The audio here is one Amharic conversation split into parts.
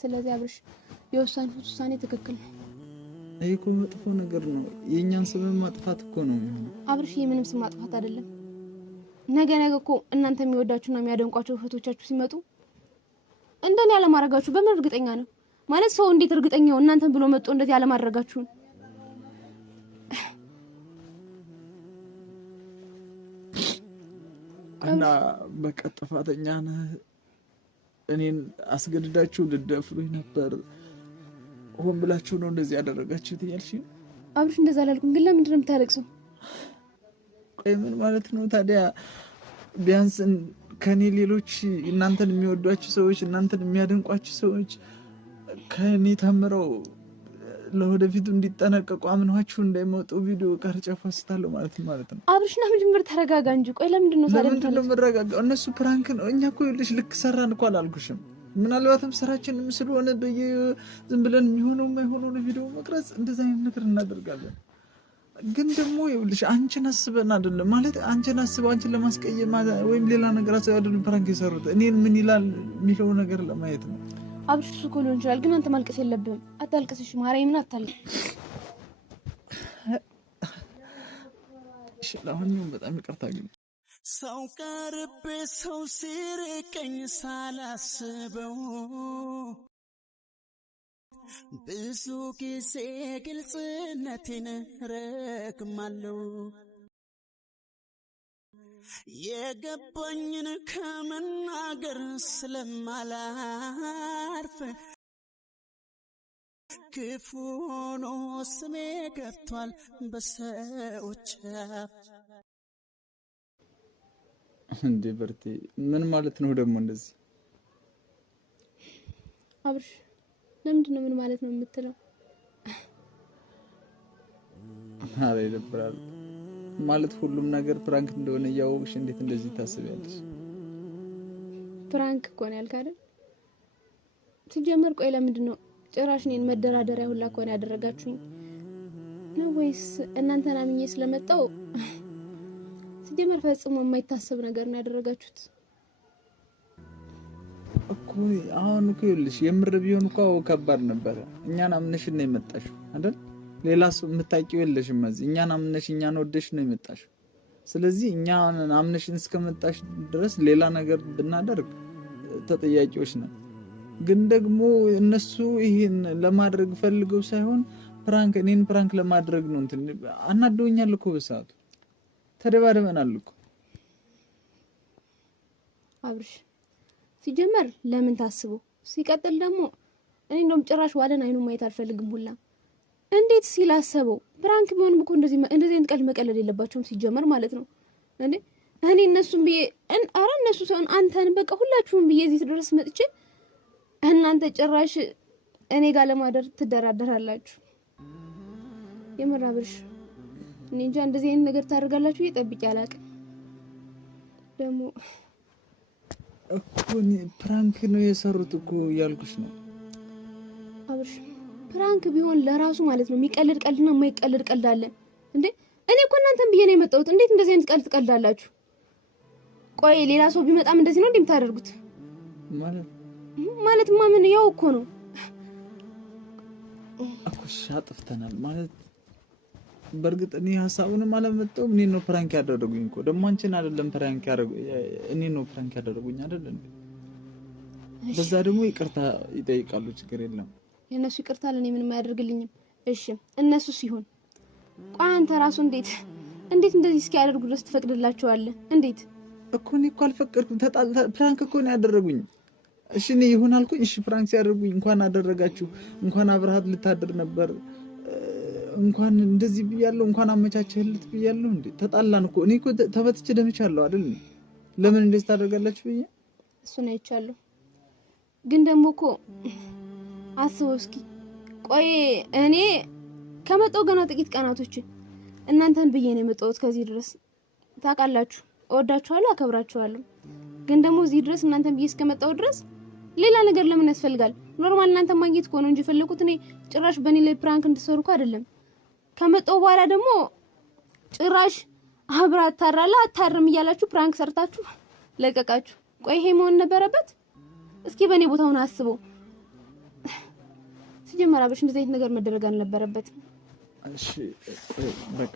ስለዚህ አብርሽ የወሰንኩት ውሳኔ ትክክል ነው። እኮ መጥፎ ነገር ነው። የኛን ስም ማጥፋት እኮ ነው። አብርሽ የምንም ስም ማጥፋት አይደለም። ነገ እኮ እናንተ የሚወዳችሁና የሚያደንቋችሁ እህቶቻችሁ ሲመጡ እንደኔ ያለ ማድረጋችሁ በምን እርግጠኛ ነው? ማለት ሰው እንዴት እርግጠኛ ነው እናንተን ብሎ መጥቶ እንደዚህ ያለ ማድረጋችሁ? እና በቃ ጥፋተኛ ነህ። እኔን አስገድዳችሁ ልደፍሩኝ ነበር። ሆን ብላችሁ ነው እንደዚህ ያደረጋችሁት እያልሽ አብርሽ። እንደዛ አላልኩም፣ ግን ለምንድን ነው የምታለቅሰው? ቆይ ምን ማለት ነው ታዲያ? ቢያንስ ከኔ ሌሎች እናንተን የሚወዷችሁ ሰዎች፣ እናንተን የሚያደንቋችሁ ሰዎች ከኔ ተምረው ለወደፊቱ እንዲጠነቀቁ አምናችሁ እንዳይመጡ ቪዲዮ ቀርጬ ፖስታለሁ ማለት ነው። አብርሽና ምንድነው? ተረጋጋ እንጂ። ቆይ ለምንድን ነው የምረጋጋው? እነሱ ፕራንክ ነው። እኛ እኮ ይኸውልሽ ልክ ሰራን እኮ አላልኩሽም? ምናልባትም ስራችንም ስለሆነ ዝም ብለን የሚሆነው የማይሆነው ቪዲዮ መቅረጽ እንደዛ አይነት ነገር እናደርጋለን። ግን ደግሞ ይኸውልሽ አንቺን አስበን አይደለም ማለት አንቺን አስበው አንቺን ለማስቀየም ወይም ሌላ ነገር አስበው አይደለም ፕራንክ የሰሩት። እኔን ምን ይላል የሚለው ነገር ለማየት ነው። አብርሽ እኮ ሊሆን ይችላል፣ ግን አንተ ማልቀስ የለብህም። አታልቅስ እሺ? ማርያምን አታልቅስ እሺ? ለአሁንም በጣም ይቅርታ። ግን ሰው ቀርቤ ሰው ሲርቀኝ ሳላስበው ብዙ ጊዜ ግልጽነቴን ረግማለሁ። የገባኝን ከመናገር ስለማላርፍ ክፉ ሆኖ ስሜ ገብቷል በሰዎች። እንዴ በርቴ፣ ምን ማለት ነው ደግሞ እንደዚህ? አብርሽ ለምንድን ነው ምን ማለት ነው የምትለው? አረ ይደብራል። ማለት ሁሉም ነገር ፕራንክ እንደሆነ ያወቅሽ እንዴት እንደዚህ ታስቢያለሽ? ፕራንክ እኮ ነው ያልክ አይደል? ሲጀመር ቆይ ለምንድን ነው ጭራሽ እኔን መደራደሪያ ሁላ እኮ ነው ያደረጋችሁኝ? ነው ወይስ እናንተን አምኜ ስለመጣው? ሲጀመር ፈጽሞ የማይታሰብ ነገር ነው ያደረጋችሁት እኮ። አሁን እኮ ይኸውልሽ የምር ቢሆን እኮ ከባድ ነበረ። እኛን አምነሽ ነው የመጣሽው አይደል? ሌላ ሰው የምታውቂው የለሽም። እዚህ እኛን አምነሽ እኛን ወደሽ ነው የመጣሽው። ስለዚህ እኛን አምነሽን እስከመጣሽ ድረስ ሌላ ነገር ብናደርግ ተጠያቂዎች ነን። ግን ደግሞ እነሱ ይሄን ለማድረግ ፈልገው ሳይሆን እኔን ፕራንክ ለማድረግ ነው። እንትን አናደውኛል እኮ በሰዓቱ ተደባደበናል እኮ። አብርሽ ሲጀመር ለምን ታስቦ፣ ሲቀጥል ደግሞ እኔ እንደውም ጭራሽ ዋለን አይኑ ማየት አልፈልግም ሁላ። እንዴት ሲላሰበው ፕራንክ ቢሆንም እኮ እንደዚህ አይነት ቀልድ መቀለድ የለባቸውም ሲጀመር ማለት ነው እንዴ። እኔ እነሱም ብዬ እነሱ ሳይሆን አንተን በቃ ሁላችሁም ብዬ እዚህ ድረስ መጥቼ እናንተ ጭራሽ እኔ ጋር ለማደር ትደራደራላችሁ። የምር አብርሽ እኔ እንጃ እንደዚህ አይነት ነገር ታደርጋላችሁ እየጠብቄ አላውቅም። ደግሞ እኮ ፕራንክ ነው የሰሩት እኮ እያልኩሽ ነው አብርሽ። ፕራንክ ቢሆን ለራሱ ማለት ነው የሚቀልድ ቀልድና የማይቀልድ ቀልድ አለ እንዴ። እኔ እኮ እናንተን ብዬ ነው የመጣሁት። እንዴት እንደዚህ አይነት ቀልድ ትቀልዳላችሁ? ቆይ ሌላ ሰው ቢመጣም እንደዚህ ነው እንደምታደርጉት? ማለት ምን ያው እኮ ነው እኮ አጥፍተናል ማለት። በእርግጥ እኔ ሀሳቡንም አላመጣሁም። እኔ ነው ፕራንክ ያደረጉኝ እኮ። ደግሞ አንቺን አይደለም ፕራንክ ያደረጉኝ፣ እኔ ነው ፕራንክ ያደረጉኝ አይደል እንዴ? በዛ ደግሞ ይቅርታ ይጠይቃሉ። ችግር የለም። የነሱ ይቅርታ ለኔ ምንም አያደርግልኝም። እሺ እነሱ ሲሆን ቆይ አንተ ራሱ እንዴት እንደዚህ እስኪያደርጉ ድረስ ትፈቅድላቸዋለህ? እንዴት እኮ እኔ እኮ አልፈቀድኩም። ፕራንክ እኮ ነው ያደረጉኝ። እሺ እኔ ይሁን አልኩኝ። እሺ ፕራንክ ሲያደርጉኝ እንኳን አደረጋችሁ፣ እንኳን አብረሃት ልታደር ነበር፣ እንኳን እንደዚህ ብያለሁ፣ እንኳን አመቻችህልት ብያለሁ። እንዴ ተጣላን እኮ። እኔ እኮ ተፈትቼ ደምቻለሁ አይደል? ለምን እንደዚህ ታደርጋላችሁ ብዬ እሱን አይቻለሁ። ግን ደግሞ እኮ አስበው እስኪ። ቆይ እኔ ከመጣሁ ገና ጥቂት ቀናቶች እናንተን ብዬ ነው የመጣሁት ከዚህ ድረስ። ታውቃላችሁ እወዳችኋለሁ፣ አከብራችኋለሁ። ግን ደግሞ እዚህ ድረስ እናንተን ብዬ እስከመጣሁ ድረስ ሌላ ነገር ለምን ያስፈልጋል? ኖርማል እናንተ ማግኘት እኮ ነው እንጂ ፈለኩት። እኔ ጭራሽ በእኔ ላይ ፕራንክ እንድትሰሩ እኮ አይደለም። ከመጣሁ በኋላ ደግሞ ጭራሽ አብራ አታራላ አታርም እያላችሁ ፕራንክ ሰርታችሁ ለቀቃችሁ። ቆይ ይሄ መሆን ነበረበት? እስኪ በእኔ ቦታውን አስበው። ሲጀመር አብርሽ እንደዚህ አይነት ነገር መደረግ አልነበረበትም። እሺ በቃ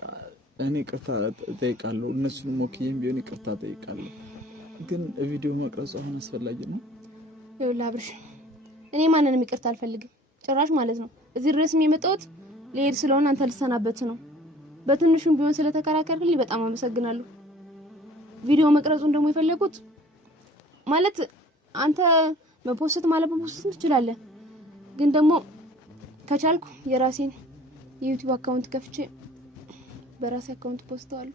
እኔ ይቅርታ እጠይቃለሁ፣ እነሱንም ወክዬም ቢሆን ይቅርታ እጠይቃለሁ። ግን ቪዲዮ መቅረጹ አሁን አስፈላጊ ነው? ይኸውልህ አብርሽ እኔ ማንንም ይቅርታ አልፈልግም ጭራሽ ማለት ነው። እዚህ ድረስም የመጣሁት ልሄድ ስለሆነ አንተ ልሰናበት ነው። በትንሹም ቢሆን ስለተከራከርክልኝ በጣም አመሰግናለሁ። ቪዲዮ መቅረጹን ደግሞ የፈለጉት ማለት አንተ መፖስት ማለት መፖስት ትችላለህ፣ ግን ደግሞ ከቻልኩ የራሴን የዩቲዩብ አካውንት ከፍቼ በራሴ አካውንት ፖስተዋለሁ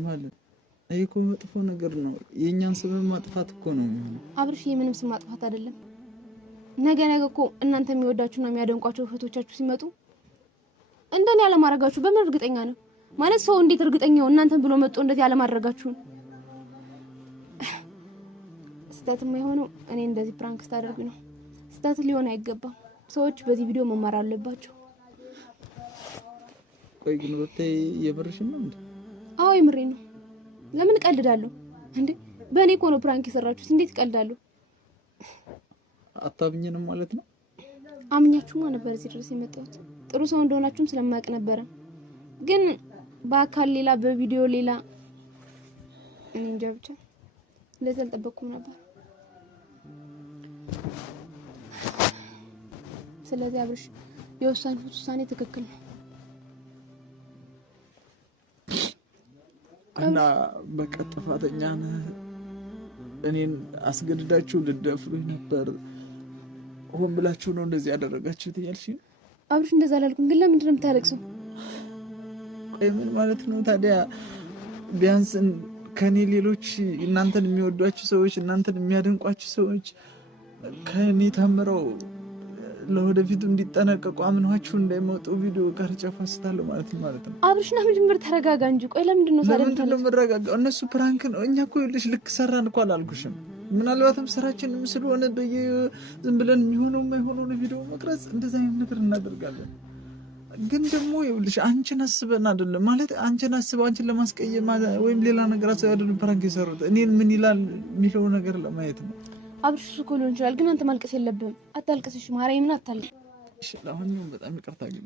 ማለት ይሄ እኮ መጥፎ ነገር ነው። የኛን ስም ማጥፋት እኮ ነው የሚሆነው። አብርሽ የምንም ስም ማጥፋት አይደለም። ነገ እኮ እናንተ የሚወዳችሁና የሚያደንቋችሁ እህቶቻችሁ ሲመጡ እንደኔ ያለማድረጋችሁ በምን እርግጠኛ ነው? ማለት ሰው እንዴት እርግጠኛው እናንተን ብሎ መጥቶ እንደዚህ ያለማድረጋችሁ? ስህተትም የሆነው እኔ እንደዚህ ፕራንክ ስታደርጉ ነው። ስህተት ሊሆን አይገባም። ሰዎች በዚህ ቪዲዮ መማር አለባቸው። ቆይ ግን ወጥተይ የምርሽን ነው እንዴ? አዎ የምሬ ነው። ለምን ቀልዳለሁ እንዴ? በእኔ እኮ ነው ፕራንክ የሰራችሁት። እንዴት ቀልዳለሁ? አታብኝንም ማለት ነው? አምኛችሁማ ነበር እዚህ ድረስ የመጣሁት። ጥሩ ሰው እንደሆናችሁም ስለማያውቅ ነበር። ግን በአካል ሌላ በቪዲዮ ሌላ እኔ እንጃ ብቻ እንደዚህ አልጠበቅኩም ነበር። ስለዚህ አብርሽ የወሰንኩት ውሳኔ ትክክል ነው እና በቃ ጥፋተኛ ነህ። እኔን አስገድዳችሁ ልደፍሩኝ ነበር። ሆን ብላችሁ ነው እንደዚህ ያደረጋችሁት እያልሽ ነው? አብርሽ እንደዛ አላልኩም። ግን ለምንድን ነው የምታለቅሰው? ቆይ ምን ማለት ነው ታዲያ? ቢያንስ ከኔ ሌሎች እናንተን የሚወዷችሁ ሰዎች፣ እናንተን የሚያደንቋችሁ ሰዎች ከኔ ተምረው ለወደፊቱ እንዲጠነቀቁ አምኗችሁ እንዳይመጡ ቪዲዮ ቀርጬ ፖስታለሁ ማለት ነው። አብርሽና ምንድነው? ተረጋጋ እንጂ። ቆይ ለምንድን ነው የምረጋጋው? እነሱ ፕራንክ ነው። እኛ እኮ ይኸውልሽ ልክ ሰራን እኮ አላልኩሽም? ምናልባትም ስራችንም ስለሆነ ዝም ብለን የሚሆነው የማይሆነውን ቪዲዮ መቅረጽ እንደዛ አይነት ነገር እናደርጋለን። ግን ደግሞ ይኸውልሽ አንቺን አስበን አይደለም ማለት አንቺን አስበው አንቺን ለማስቀየም ወይም ሌላ ነገር አስበው አይደለም ፕራንክ የሰሩት። እኔን ምን ይላል የሚለው ነገር ለማየት ነው። አብርሽ እኮ ሊሆን ይችላል። ግን አንተ ማልቀስ የለብህም። አታልቅስ እሺ። ማርያምን አታልቅስ እሺ። ለማንኛውም በጣም ይቅርታ ግን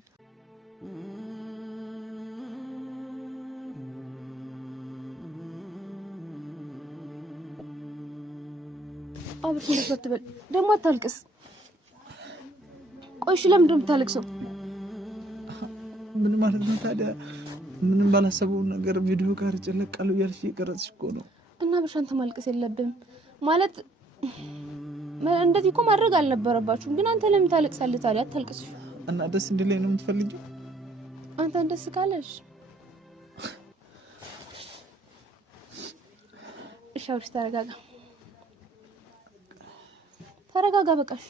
አብርሽ እንደፈት በል ደግሞ አታልቅስ። ቆይ እሺ ለምንድን ነው የምታለቅሰው? ምን ማለት ነው ታዲያ? ምንም ባላሰበው ነገር ቪዲዮ ጋር ጨለቃለሁ ያልሽ የቀረጽሽ እኮ ነው። እና አብርሽ አንተ ማልቀስ የለብህም ማለት እንደዚህ እኮ ማድረግ አልነበረባችሁም። ግን አንተ ለምን ታለቅሳለህ ታዲያ? አታልቅስ። እና ደስ እንዲለኝ ነው የምትፈልጊው? አንተ ደስ ካለሽ እሺ። አብርሽ ተረጋጋ፣ ተረጋጋ። በቃሽ።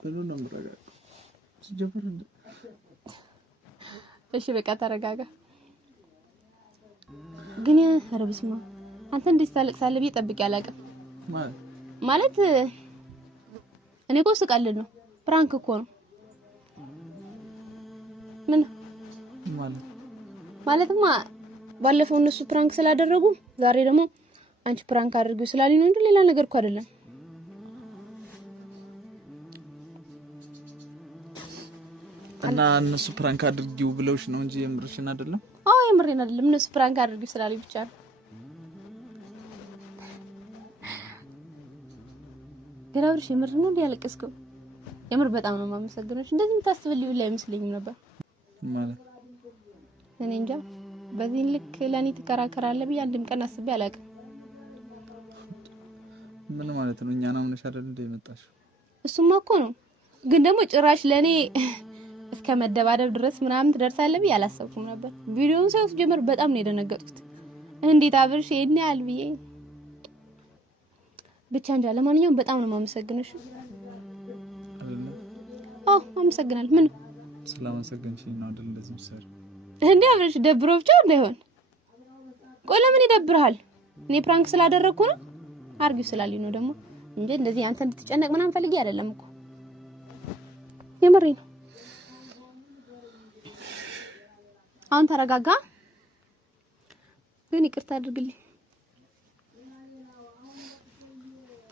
ሁሉ ነው የምረጋጋው ሲጀምር እንደ እሺ በቃ ተረጋጋ። ግን ኧረ በስመ አብ አንተ እንዴት ታለቅሳለህ ብዬ ጠብቄ አላውቅም። ማለት እኔ እኮ ስቀልድ ነው፣ ፕራንክ እኮ ነው። ምን ማለትማ ባለፈው እነሱ ፕራንክ ስላደረጉ ዛሬ ደግሞ አንቺ ፕራንክ አድርጊው ስላልኝ ነው እንጂ ሌላ ነገር እኮ አይደለም። እና እነሱ ፕራንክ አድርጊው ብለውሽ ነው እንጂ የምርሽን አይደለም? አዎ የምሬን አይደለም። እነሱ ፕራንክ አድርጊው ስላልኝ ብቻ ነው። ግን አብርሽ የምር ነው እንዴ ያለቀስከው? የምር በጣም ነው የማመሰግነው። እንደዚህ የምታስብልኝ ላይ አይመስለኝም ነበር ማለት እኔ እንጃ። በዚህ ልክ ለኔ ትከራከራለህ ብዬ አንድም ቀን አስቤ አላውቅም። ምን ማለት ነው? እኛን አምነሽ አይደል እንደ የመጣሽ? እሱማ እኮ ነው። ግን ደግሞ ጭራሽ ለኔ እስከ መደባደብ ድረስ ምናምን ትደርሳለህ ብዬ አላሰብኩም ነበር። ቪዲዮውን ሳይወስ ጀመር በጣም ነው የደነገጥኩት። እንዴት አብርሽ ይሄን ያህል ብዬ ብቻ እንጃ። ለማንኛውም በጣም ነው የማመሰግነሽ። አዎ አመሰግናለሁ። ምን ስላመሰገንሽኝ ነው አይደል እንደዚህ ምሳሌ እንዴ? አብርሽ ደብሮ ብቻ እንዳይሆን። ቆይ ለምን ይደብርሃል? እኔ ፕራንክ ስላደረኩ ነው አርጊው ስላልኝ ነው ደግሞ እንጂ እንደዚህ አንተ እንድትጨነቅ ምናምን ፈልጌ አይደለም እኮ። የምሬ ነው። አሁን ተረጋጋ። ግን ይቅርታ አድርግልኝ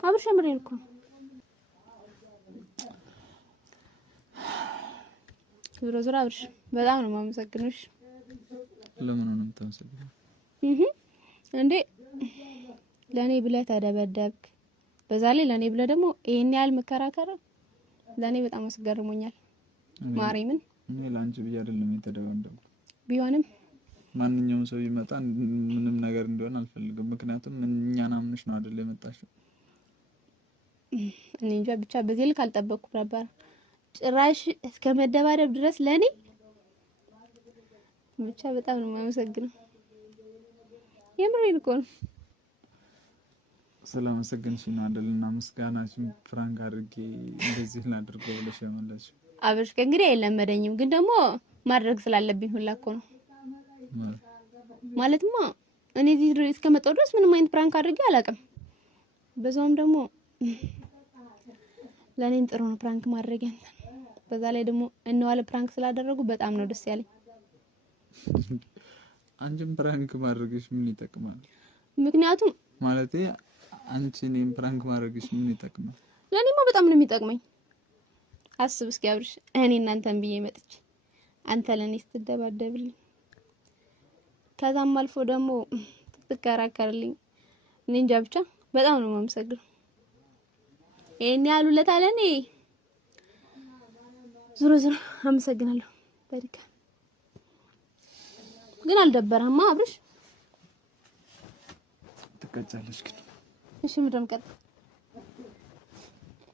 አብርሽ። የምሬ እኮ ዙሮ ዙሮ አብርሽ በጣም ነው የማመሰግነው። ለምን ነው የምታመሰግነው? እንዴ ለኔ ብለህ ተደበደብክ፣ በዛ ላይ ለኔ ብለህ ደግሞ ይሄን ያህል መከራከር ለኔ በጣም አስገርሞኛል። ማርያምን እኔ ላንቺ ብዬ አይደለም የተደበደብኩት። ቢሆንም ማንኛውም ሰው ይመጣ ምንም ነገር እንደሆነ አልፈልግም። ምክንያቱም እኛን አምነሽ ነው አይደል የመጣሽው? እኔ እንጃ ብቻ በዚህ ልክ አልጠበቅኩም ነበር። ጭራሽ እስከ መደባደብ ድረስ ለኔ ብቻ በጣም ነው የማመሰግነው። የምሬን እኮ ነው። ስለማመሰግንሽ ነው አይደልና ምስጋናሽን ፍራንክ አድርጌ እንደዚህ ላድርገው ብለሽ ያመላችሁ አብርሽ ከእንግዲህ አይለመደኝም፣ ግን ደግሞ ማድረግ ስላለብኝ ሁላ እኮ ነው። ማለትማ እኔ እዚህ ድረስ እስከመጣሁ ድረስ ምንም አይነት ፕራንክ አድርጌ አላውቅም። በዛውም ደግሞ ለኔም ጥሩ ነው ፕራንክ ማድረግ ያንተ። በዛ ላይ ደግሞ እንዋለ ፕራንክ ስላደረጉ በጣም ነው ደስ ያለኝ። አንቺም ፕራንክ ማድረግሽ ምን ይጠቅማል? ምክንያቱም ማለቴ አንቺ እኔን ፕራንክ ማድረግሽ ምን ይጠቅማል? ለኔማ በጣም ነው የሚጠቅመኝ። አስብ እስኪ አብርሽ እኔ እናንተን ብዬ መጥቼ አንተ ለኔ ስትደባደብልኝ ከዛም አልፎ ደግሞ ትከራከርልኝ። እኔ እንጃ ብቻ በጣም ነው የማመሰግነው። ይሄን ያሉ ለታለኔ ዙሮ ዙሮ አመሰግናለሁ። በርካ ግን አልደበረህማ አብርሽ? ትቀጫለሽ ግን እሺ ምንድነው ቀጥ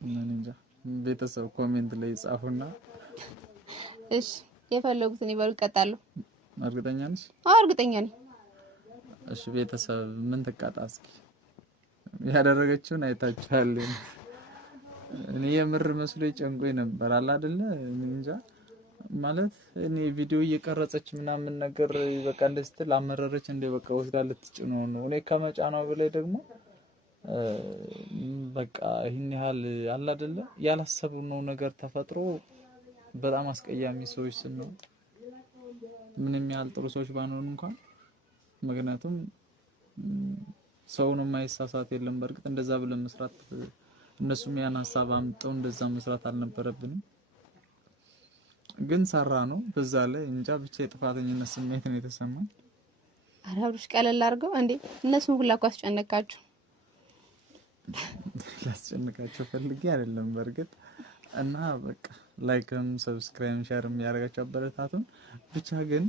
እኔ እንጃ። ቤተሰብ ኮሜንት ላይ ጻፉና እሺ የፈለጉትን ይበሉ። ቀጣለሁ። እርግጠኛ ነሽ? አዎ እርግጠኛ ነኝ። እሺ ቤተሰብ ምን ተቃጣ እስኪ ያደረገችውን አይታችኋል። እኔ የምር መስሎኝ ጨንቆኝ ነበር አለ አይደለ? እንጃ ማለት እኔ ቪዲዮ እየቀረጸች ምናምን ነገር በቃ እንደዚህ ስትል አመረረች እንደ በቃ ወስዳ ልትጭነው ነው። እኔ ከመጫኗ በላይ ደግሞ በቃ ይሄን ያህል አለ አይደለ? ያላሰብነው ነገር ተፈጥሮ በጣም አስቀያሚ ሰዎች ስንሆን ምንም ያህል ጥሩ ሰዎች ባንሆን እንኳን ምክንያቱም ሰውን የማይሳሳት የለም። በርግጥ እንደዛ ብለን መስራት እነሱም ያን ሐሳብ አምጠው እንደዛ መስራት አልነበረብንም፣ ግን ሰራ ነው። በዛ ላይ እንጃ ብቻ የጥፋተኝነት ስሜት ነው የተሰማኝ። አራብሽ ቀለል አድርገው እንዴ እነሱን ሁላ እኮ አስጨነቃችሁ። ላስጨነቃቸው ፈልጌ አይደለም በርግጥ እና በቃ ላይክም ሰብስክራይብ ሼርም ያደርጋችሁ አበረታቱን። ብቻ ግን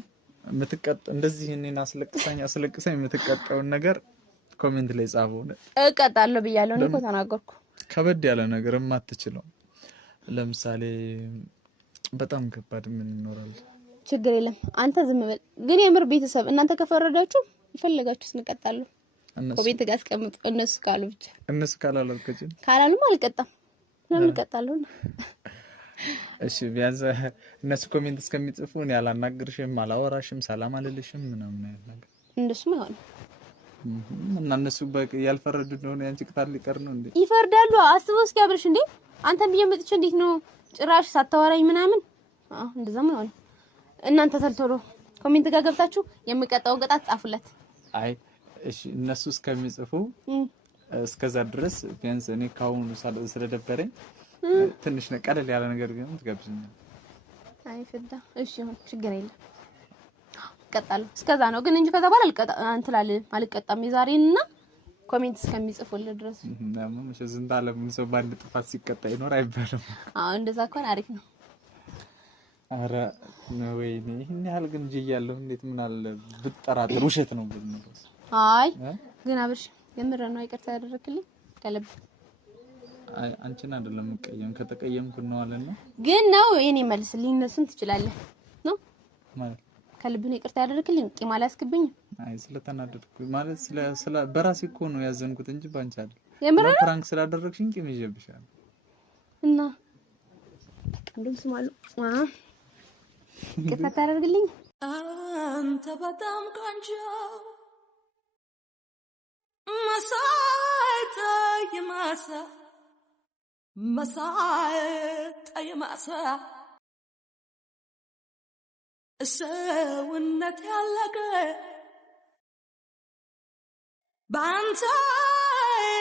እንደዚህ እኔን አስለቅሳኝ የምትቀጣውን ነገር ኮሜንት ላይ ጻፉ። እቀጣለሁ ብያለሁ እኮ ተናገርኩ። ከበድ ያለ ነገር የማትችለው ለምሳሌ በጣም ከባድ ምን ይኖራል? ችግር የለም አንተ ዝም በል። ግን የምር ቤተሰብ እናንተ ከፈረዳችሁ ይፈልጋችሁስ እንቀጣለሁ። ኮሜንት ጋር አስቀምጡ። እነሱ ካሉ ብቻ እነሱ ካላልከኝ ካላሉም አልቀጣም። ለምን እቀጣለሁ? እሺ ቢያንስ እነሱ ኮሜንት እስከሚጽፉ እኔ አላናግርሽም፣ አላወራሽም፣ ሰላም አልልሽም ምናምን ነገር እንደሱም አይሆንም። እና እነሱ ያልፈረዱ እንደሆነ ያንቺ ቅጣት ሊቀር ነው እንዴ? ይፈርዳሉ። አስበው እስኪ አብርሽ እንዴ አንተን ብዬ መጥቼ እንዴት ነው ጭራሽ ሳታወራኝ ምናምን? እንደዛም አይሆንም። እናንተ ተልቶሎ ኮሜንት ጋር ገብታችሁ የምቀጣውን ቅጣት ጻፉለት። አይ እሺ እነሱ እስከሚጽፉ እስከዛ ድረስ ቢያንስ እኔ ካሁኑ ስለደበረኝ ትንሽ ቀለል ያለ ነገር ቢሆን ትጋብዘኛለህ? አይ ፍዳ እሺ ይሁን ችግር የለም እቀጣለሁ። እስከዛ ነው ግን እንጂ ከዛ በኋላ አልቀጣም። የዛሬንና ኮሜንት እስከሚጽፉልህ ድረስ ደግሞ ዝንታ ለምን ሰው ባንድ ጥፋት ሲቀጣ ይኖር አይባልም? አዎ እንደዛ ከሆነ አሪፍ ነው። አረ ነው ወይኔ ይሄን ያህል ግን እያለሁ እንዴት ምን አለ ብትጠራጥር ውሸት ነው ብለህ ነው? አይ ግን አብርሽ የምር ነው ይቅርታ ያደረክልኝ ከልብ። አይ አንቺን አይደለም መቀየም ከተቀየምኩ ነው አለና ግን ነው የኔ መልስልኝ እነሱን ትችላለህ ነው ማለት ከልብ ነው ይቅርታ ያደረክልኝ። ቂም አላስክብኝ። አይ ስለተናደድኩ ማለት ስለ በራሴ እኮ ነው ያዘንኩት እንጂ ባንቺ አይደል። የምር ፕራንክ ስላደረግሽኝ ቂም ይዤብሻል እና በቃ እንደውም ስማሉ ይቅርታ ታደርግልኝ። አንተ በጣም ቆንጆ መሳይ ጠይማሳ ሰውነት ያለቀ ባንተ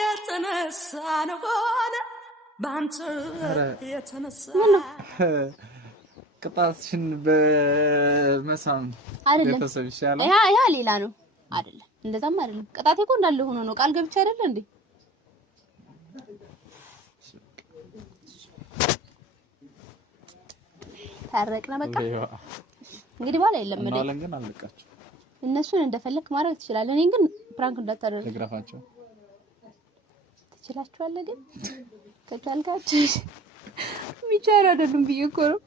የተነሳ ነው ሆነ ባንተ የተነሳ ቅጣትሽን በመሳም አይደለም ቤተሰብ ይሻላል። ያ ሌላ ነው አይደለም። እንደዛም አይደለም። ቅጣቴ እኮ እንዳለ ሆኖ ነው። ቃል ገብቼ አይደለ እንዴ? ታረቅና በቃ እንግዲህ በኋላ የለም እንዴ? እናለን ግን አልለቃችሁ። እነሱን እንደፈለክ ማድረግ ትችላለህ። እኔን ግን ፕራንክ እንዳታደርግ ተግራፋቸው ትችላችኋለህ። ግን ከቻልካችሁ ሚቻል አይደለም ብዬ እኮ ነው።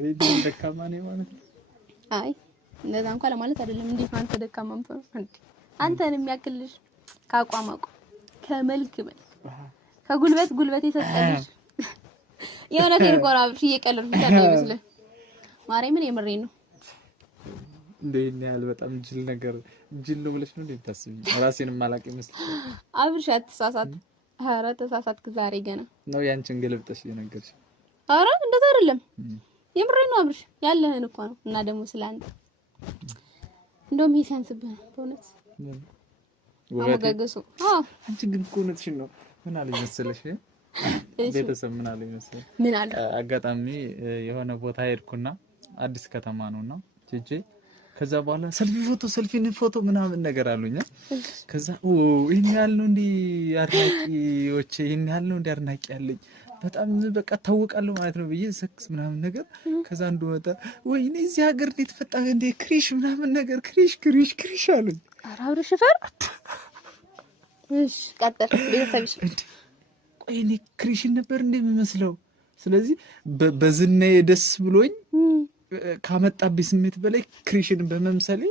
ይሄ ደካማ ነኝ ማለት ነው። አይ እንደዛ እንኳን ለማለት አይደለም። እንዴ አንተ ደካማ ነው እንዴ? አንተን የሚያክልሽ ከአቋም ከመልክ ከጉልበት የሰጠልሽ የሆነ ከርቆራ ብቻ እየቀለድኩ ታዲያ ይመስል ማርያምን የምሬን ነው። እንደኛ ያለ በጣም ጅል ነው ብለሽ ነው እንደምታስቢ ራሴንም ማላቅ ይመስል አብርሽ አትሳሳት። ኧረ ተሳሳትክ ዛሬ ገና ነው ያንቺን ገልብጠሽ እየነገርሽ። ኧረ እንደዛ አይደለም የምሬን ነው አብርሽ ያለህን እኮ ነው። እና ደግሞ ስላንተ እንደውም ይሄ ሲያንስብህ ነው በእውነት አመጋገሱ። አንቺ ግን እኮ እውነትሽን ነው። ምን አለኝ መሰለሽ ቤተሰብ ምን አለኝ መሰለሽ ምን አለ አጋጣሚ የሆነ ቦታ ሄድኩና አዲስ ከተማ ነውና ጂጂ ከዛ በኋላ ሰልፊ ፎቶ ምናምን ነገር አሉኝ። ከዛ ይሄን ያህል ነው እንዴ አድናቂዎች ይሄን ያህል ነው እንዴ አድናቂ ያለኝ በጣም በቃ ታውቃለሁ ማለት ነው ብዬ ሰክስ ምናምን ነገር ከዛ አንዱ ወጣ ወይኔ እዚህ ሀገር እንዴት ፈጣህ እንዴ ክሪሽ ምናምን ነገር ክሪሽ አሉኝ። ኧረ አብርሽ ፈር እሺ ቀጥል ቤተሰብሽ ቆይ እኔ ክሪሽን ነበር እንደሚመስለው። ስለዚህ በዝናዬ ደስ ብሎኝ ካመጣብኝ ስሜት በላይ ክሪሽን በመምሰሌ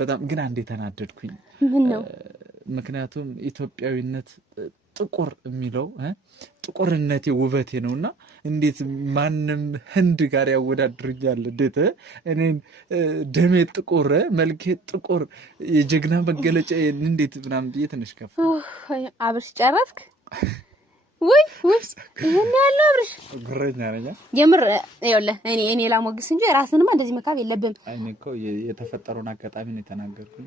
በጣም ግን አንዴ ተናደድኩኝ። ምን ነው ምክንያቱም ኢትዮጵያዊነት ጥቁር የሚለው ጥቁርነቴ ውበቴ ነውና እንዴት ማንም ህንድ ጋር ያወዳድሩኛል? እንዴት እኔን ደሜ ጥቁር መልኬ ጥቁር የጀግና መገለጫ እንዴት ምናምን ብዬ ትንሽ ከፋ። አብርሽ ጨረስክ ወይ ይሄን ያለው አብርሽ ጉረኛ ነኝ የምር ይኸውልህ እኔ ላሞግስ እንጂ ራስንማ እንደዚህ መካብ የለብህም። አይ እኔ እኮ የተፈጠረውን አጋጣሚ ነው የተናገርኩኝ።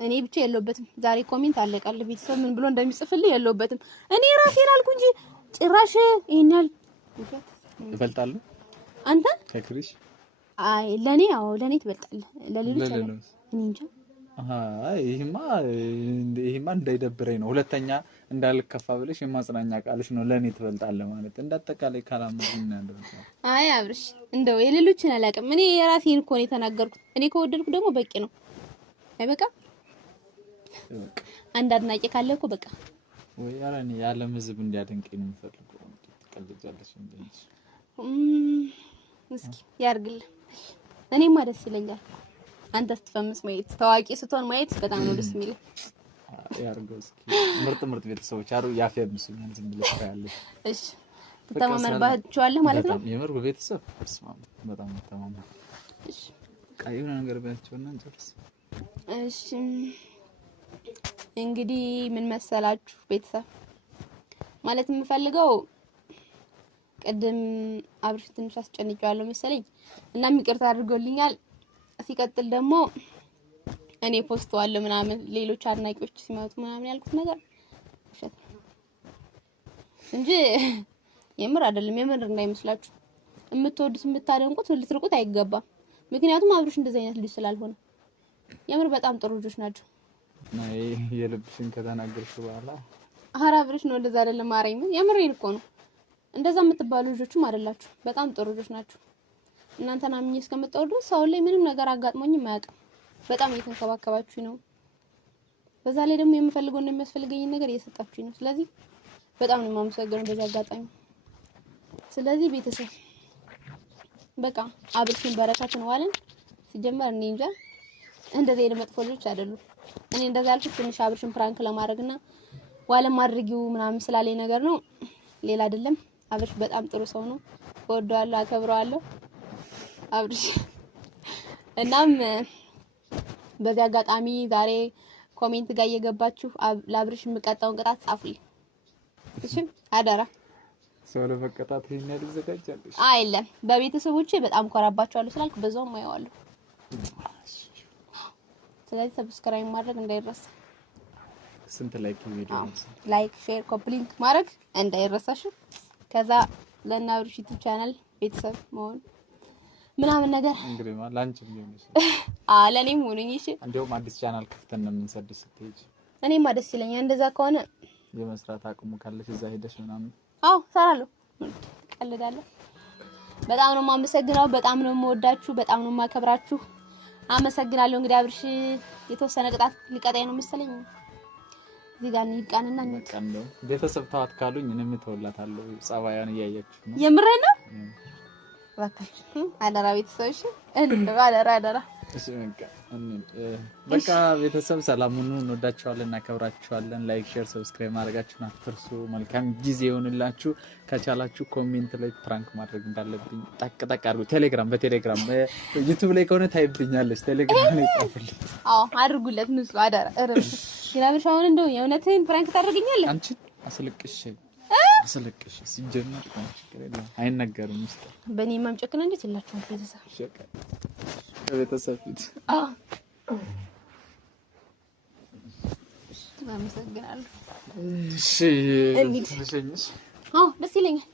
እኔ ብቻ የለውበትም። ዛሬ ኮሜንት አለቃለ ቤተሰብ ምን ብሎ እንደሚጽፍልኝ የለውበትም። እኔ ራሴን አልኩ እንጂ ጭራሽ ይሄናል ይበልጣሉ አንተ ከክሪሽ። አይ ለኔ ትበልጣለህ ለሌሎች እኔ እንጃ። ይሄማ እንዳይደብረኝ ነው። ሁለተኛ እንዳልከፋ ብለሽ የማጽናኛ ቃልሽ ነው ለኔ ትበልጣለህ ማለት እንዳጠቃላይ ካላምንኝ ነው። አይ አብርሽ እንደው የሌሎችን አላውቅም። እኔ የራሴን እኮ ነው የተናገርኩት። እኔ ከወደድኩ ደግሞ በቂ ነው። አይበቃ አንድ አድናቂ ካለ እኮ በቃ ወይ ያለኔ የዓለም ሕዝብ እንዲያደንቀኝ ነው የምፈልገው። ትቀልጃለሽ እንዴ? እስኪ ያርግልህ። እኔማ ደስ ይለኛል አንተ ስትፈምስ ማየት፣ ታዋቂ ስትሆን ማየት በጣም ነው ደስ የሚለው። ያርገው እስኪ ምርጥ ቤተሰቦች አሩ ያፈምሱኛል ዝም ብለሽ ታያለሽ። እሺ ትተማመንባቸዋለህ ማለት ነው። የምር ቤተሰብ በጣም ተማመን። እሺ የሆነ ነገር ቢያቸውና እንጨርስ። እሺ እንግዲህ ምን መሰላችሁ ቤተሰብ ማለት የምፈልገው ቅድም አብርሽ ትንሽ አስጨንቄዋለሁ መሰለኝ እና ይቅርታ አድርጎልኛል። ሲቀጥል ደግሞ እኔ ፖስተዋለሁ ምናምን ሌሎች አድናቂዎች ሲመጡ ምናምን ያልኩት ነገር ውሸት እንጂ የምር አይደለም። የምር እንዳይመስላችሁ የምትወዱት የምታደንቁት ልትርቁት አይገባም። ምክንያቱም አብርሽ እንደዚህ አይነት ልጅ ስላልሆነ የምር በጣም ጥሩ ልጆች ናቸው። ናይ የልብሽን ከተናገርሽ በኋላ ኧረ አብርሽ ነው እንደዛ አይደለም። ማርያምን የምሬን እኮ ነው። እንደዛ የምትባሉ ልጆችም አይደላችሁ። በጣም ጥሩ ልጆች ናቸው። እናንተና አምኜ እስከመጣሁ ድረስ አሁን ላይ ምንም ነገር አጋጥሞኝም አያውቅም። በጣም እየተንከባከባችሁኝ ነው። በዛ ላይ ደግሞ የምፈልገው እና የሚያስፈልገኝ ነገር እየሰጣችሁኝ ነው። ስለዚህ በጣም ነው የማመሰግነው በዛ አጋጣሚ። ስለዚህ ቤተሰብ በቃ አብርሽን በረከት ነው አለን። ሲጀመር እኔ እንጃ እንደዚህ አይነት መጥፎ ልጆች አይደሉም። እኔ እንደዛ ያልኩት ትንሽ አብርሽን ፕራንክ ለማድረግና ዋለም አድርጊው ምናምን ስላለኝ ነገር ነው። ሌላ አይደለም። አብርሽ በጣም ጥሩ ሰው ነው። ወደዋለሁ፣ አከብረዋለሁ አብርሽ። እናም በዚህ አጋጣሚ ዛሬ ኮሜንት ጋር እየገባችሁ ለአብርሽ የምቀጣውን ቅጣት ጻፉልኝ። እሺ አደራ። ሰው ለመቀጣት ይሄን ያህል ይዘጋጃለሽ? አይደለም በቤተሰቦቼ በጣም ኮራባቸዋለሁ ስላልኩ በዛውም አየዋለሁ። ስለዚህ ሰብስክራይብ ማድረግ እንዳይረሳ። ስንት ላይክ ቪዲዮ ላይክ ሼር ኮፕሊንክ ማድረግ እንዳይረሳሽ። ከዛ ለእነ አብርሽ ዩቲዩብ ቻናል ቤተሰብ መሆን ምናምን ነገር እንግዲህ ማለት ላንቺ ቢሆን ለኔም ሆነኝ። እሺ እንደውም አዲስ ቻናል ከፍተን ነው የምንሰድስ ስትሄጂ እኔማ ደስ ይለኛል እንደዛ ከሆነ የመስራት አቅሙ ካለሽ እዛ ሄደሽ ምናምን ሰራለሁ። ቀልዳለሁ። በጣም ነው የማመሰግነው። በጣም ነው የምወዳችሁ። በጣም ነው የማከብራችሁ። አመሰግናለሁ። እንግዲህ አብርሽ የተወሰነ ቅጣት ሊቀጣኝ ነው መሰለኝ። እዚህ ጋር እንይቃንና እንቀንደው ቤተሰብ ተዋት ካሉኝ እኔም ተወላታለሁ። ጸባያን እያያችሁ ነው። የምሬን ነው። አደራ ቤተሰብሽ አደራ። በቃ ቤተሰብ ሰላም ሁኑ። እንወዳችኋለን፣ እናከብራችኋለን። ላይክ፣ ሼር፣ ሰብስክራይብ ማድረጋችሁን አትርሱ። መልካም ጊዜ ይሁንላችሁ። ከቻላችሁ ኮሜንት ላይ ፕራንክ ማድረግ እንዳለብኝ ጠቅ አድርጉ። በቴሌግራም ዩቲዩብ ላይ ከሆነ ታይብኛለች። ቴሌግራም ላይ ጻፉልኝ። አድርጉለት። ንጹህ አደራ። ግን አብርሽ አሁን እንደው የእውነትህን ፕራንክ ታደርገኛለህ? አንቺ አስለቅሽ ሲጀመር አይነገርም ውስጥ በእኔ ማምጨክነ እንዴት ይላችሁ ቤተሰብ ፊት አመሰግናለሁ። እሺ ደስ ይለኛል።